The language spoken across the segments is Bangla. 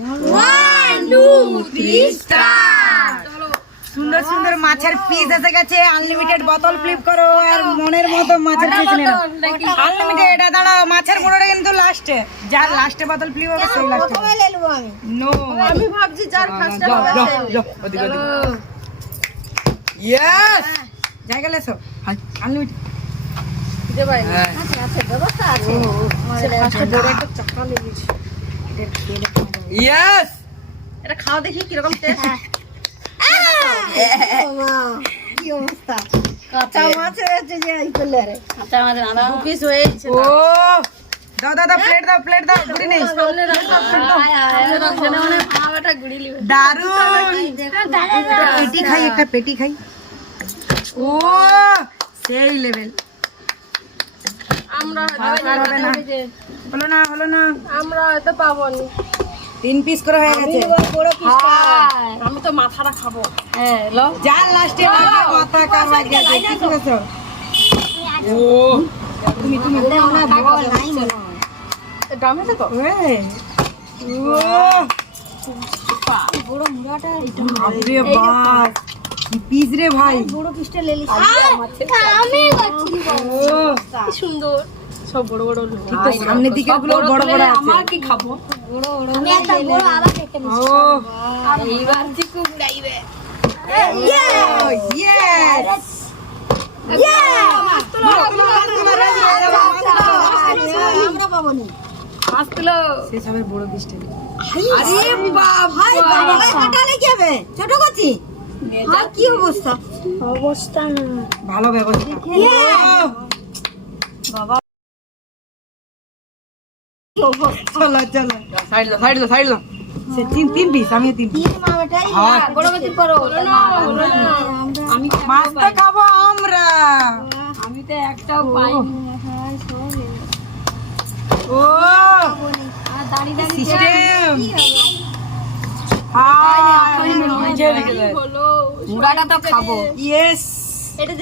1 2 3 স্টার্ট। সুন্দর সুন্দর মাছের পিস এসে গেছে। আনলিমিটেড বোতল ফ্লিপ করো আর মনের মতো মাছের পিস নিয়ে নাও। আনলিমিটেড এটা দাঁড়াও, মাছের বড়টা কিন্তু লাস্টে, যার লাস্টে বোতল ফ্লিপ হবে সেই লাস্টে আমি। নো আমি ভাবছি যার ফার্স্টে হবে ওদিকে ইয়েস জায়গা লেছো আনলিমিটেড যে ভাই আছে ব্যবস্থা আছে। সে ফার্স্টে বড় একটা চাকা নিয়েছি। ইয়েস এটা খাওয়া দেখি কি রকম টেস্ট। কি অবস্থা, কাঁচা মাছ হয়েছে যে এই করলে রে, কাঁচা মাছ আদা দু পিস হয়েছে। ও দাও দাও দাও, প্লেট দাও গুড়ি নেই। সামনে রাখা মানে ভাবাটা গুড়ি লিবে। দারুন, পেটি খাই, একটা পেটি খাই। ও সেই লেভেল। আমরা হলো না আমরা হয়তো পাবো না। 3 পিস করে হয়ে গেছে। বড় পিসটা আমি তো মাথাটা খাবো। হ্যাঁ লো যার লাস্টে লাগে মাথা কারবা গেছে। কি করেছো? ও তুমি না বল নাই মনে হয়। ডামেতে তো ওয়ে ও বড় মুড়াটা এটা বাপরে বাপ, কি পিস রে ভাই। বড় পিসটা লেলি আমি করছি। ও কি সুন্দর সব বড় বড় লোক। ঠিক তো, সামনের দিকে গুলো বড় বড় আছে। আমার কি খাবো? বড় বড় আমি একটা বড় আবার একটা ও এইবার ঠিক উড়াইবে। ইয়েস আমরা পাবো নি। মাছ তুলো। শেষ হবে বড় পিসটা। আরে বাপ ভাই বাবা কাটালে কি হবে, ছোট করছি। আর কি অবস্থা, অবস্থা না ভালো ব্যবস্থা। বাবা চলো সাইড লো সে তিন পিস, আমি 3 পিস। তিন মামাটাই হ্যাঁ। বড় বেশি করো আমি মাছ তো খাবো আমরা। আমি তো একটাও পাইনি। ও দাঁড়িয়ে সিস্টেম হলো মুড়াটা তো খাবো। ইয়েস এটা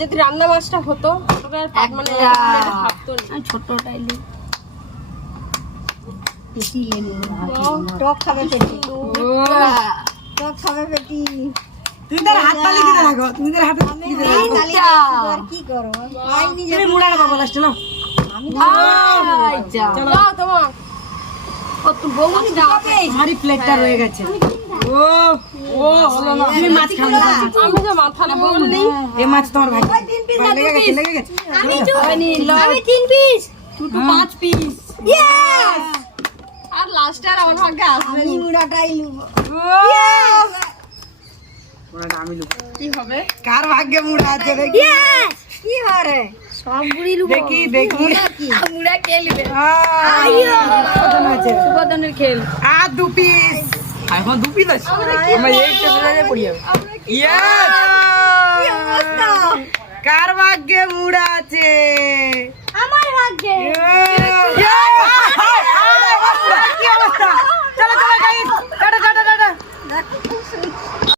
যদি রান্না মাছটা হতো তবে আর মানে ভাবতো না। ছোটটাই লি পেটি লেনি টক খাবে পেটি, ও টক খাবে পেটি। তুমি তার হাত তালি দিতে থাকো, তুমি তার হাতে দিতে থাকো। তালি আর কি করো, পাইনি যে তুমি মুড়াটা পাবো লাস্টে নাও। আমি চলো যাও তোমার ও তুই বউ মাছটা আমারই প্লেটটা রয়ে গেছে। ও হলো না, তুমি মাছ খাবে। আমি যে মাথা নেবো বললি এই মাছ তোমার ভাই লেগে গেছে। আমি 3 পিস টুটু 5 পিস আর লাস্টে আর আমার ভাগ্যে আসবে আমি মুড়াটাই লুবো। মুড়াটা আমি লুবো। কি হবে? কার ভাগ্যে মুড়া আছে দেখি কি হরে সব বুড়ি লুবো দেখি কি মুড়া কে লিবে? কতজন আছে? সুবদনের খেল। আর 2 পিস। এখন 2 পিস আছে। আমরা একটা জায়গায় পড়ি যাবে। ইয়েস! কার ভাগ্যে মুড়া আছে?